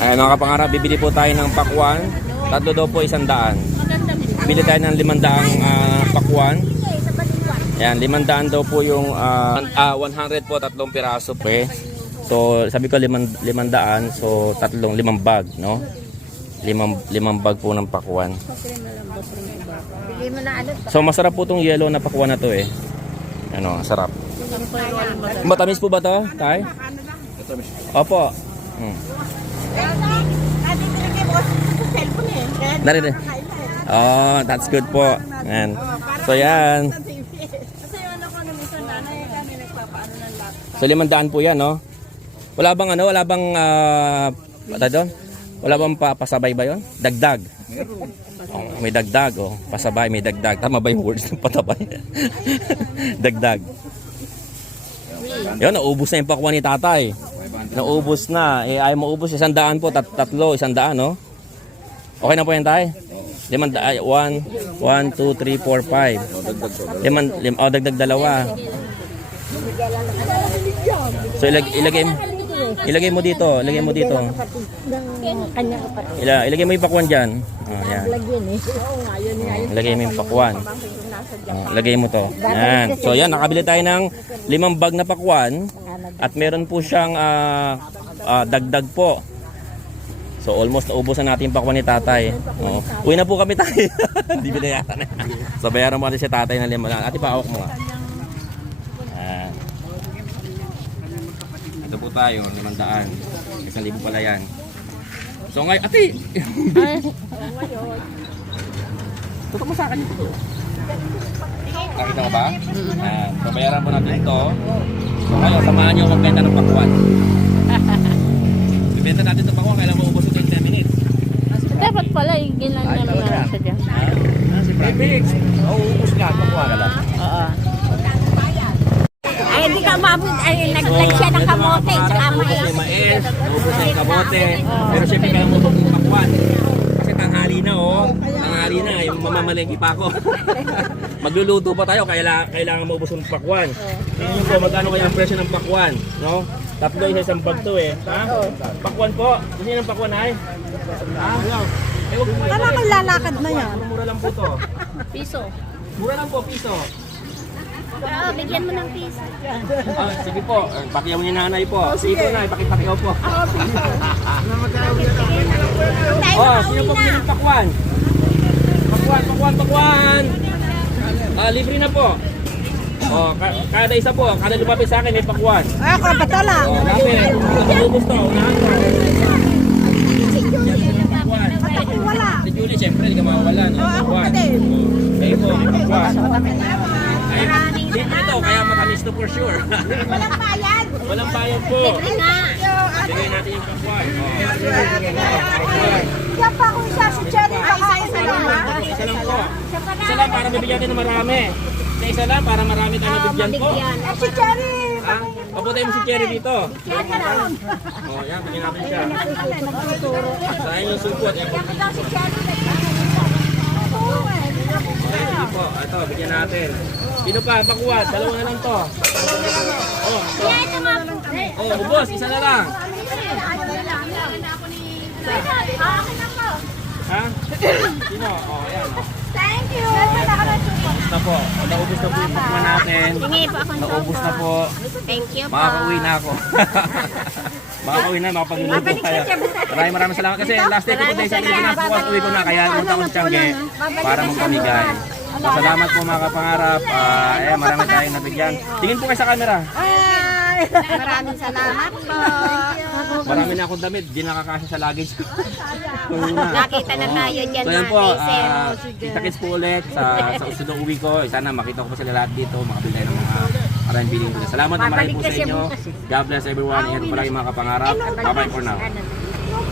Ay, mga kapangarap, bibili po tayo ng pakwan. Tatlo daw po 100. Bibili tayo ng 500 pakwan. Ayan, 500 daw po yung 100 po, tatlong piraso po eh. So, sabi ko 500, so limang bag, no? Limang bag po ng pakwan. So, masarap po tong yellow na pakwan na to eh. Ano, sarap. Matamis po ba to, Tay? Opo. Narinig. Oh, that's good po. Ayan. So, yan. So, 500 po yan, no? Wala bang ano? Wala bang wala bang pasabay ba yun? Dagdag. Oh, may dagdag, oh. Pasabay, may dagdag. Tama ba yung words ng patabay? Dagdag. Yun, naubos na yung pakwan ni tatay. Naubos na. Eh, ayaw maubos. 100 po. Tatlo. 100, no? Okay na po yan, tay? 1, 2, 3, 4, 5. Dagdag dalawa. So, ilagay mo dito. Ilagay mo dito. Ilagay mo yung pakwan dyan. Oh, yan. Ilagay mo yung pakwan. Ilagay mo to. Yan. So, yan. Nakabili tayo ng 5 bag na pakwan. At meron po siyang dagdag po. So almost naubos na natin yung pakwan ni tatay. Uwi na po kami tayo. Hindi binayaran. So bayaran mo natin si tatay ng 500. Ate, paawak mo nga. Ito po tayo, 500. 1,000 pala yan. So ngayon, ate! Tutok mo sa akin ito. Nakita mo ba? So bayaran po natin ito. So ngayon, samahan nyo magbenta ng pakwan. Ibenta natin itong pakwan, kailangan maubos ito in 10 minutes. Dapat pala, ginanyan na lang sa dyan. 10 minutes. Uubos nga, pakwan na lang. Oo. Ay, hindi ka umabot. Ay, naglag siya ng kamote. Tsaka mais. Mais, uubos na yung kamote. Pero syempre kailangan maubos ng pakwan. Kasi tanghali na, oh. Tanghali na, yung mamamalengki pa ako. Magluluto pa tayo, kailangan maubos ng pakwan. Tingnan po, magkano kaya ang presyo ng pakwan, no? Tatlo isang bag to eh. Ha? Pakwan po. Gusto niyo ng pakwan ay? Ha? Eh, huwag mo Tama kang lalakad na yan. Mura lang po to. Piso. Mura lang po, piso. Oo, bigyan mo ng piso. Sige po, pakiyaw niya nanay po. Sige na, pakipakiyaw po. Sino po bigyan ng pakwan? Pakwan. Libre na po. Kada isa po, kada lumapit sa akin may pakwan. Ako, bato lang. Lapit. Ubus to, unahan ko. Pakwan. Wala. Si Julie, siyempre, hindi ka mawawala. Pakwan. Kayo po, may pakwan. Libre to, kaya matamis to for sure. Walang bayad. Walang bayad po. Nga. Bigay natin yung pakwan. Yan pa kung isa si Cherry. Isa lang po. Isa lang para mabigyan natin ng marami. Isa lang para marami tayo nabigyan po. Si Cherry. Ha? Papuntayin mo si Cherry dito. Yan, bigyan natin siya. Saan yung supot? Si Cherry. Sige po, ito, bigyan natin. Sino pa? Pakuwad, dalawa na lang to. Ubos, isa na lang. Ha? Sino? Ayan. Thank you. Naubos na po. Naubos na po yung pakwan natin. Hingi po ako ng Naubos na po. Thank you po. Makakauwi na ako. Makakauwi na, makapagluluto tayo. Maraming salamat kasi last day ko po tayo sa Pilipinas. Bukas uwi ko na, kaya punta ko sa Tiangge para magpamigay. Salamat po mga kapangarap. Marami tayong nabigyan. Tingin po kayo sa camera. Maraming salamat po. Marami na akong damit, di nakakasya sa luggage ko. Nakita na tayo dyan So yan po, na kita-kits po ulit sa usunod uwi ko. Sana makita ko po sila lahat dito, makabili tayo ng mga maraming bilhin ko. Salamat na marami po sa inyo. God bless everyone. Ingat po lagi mga kapangarap. Bye-bye for now.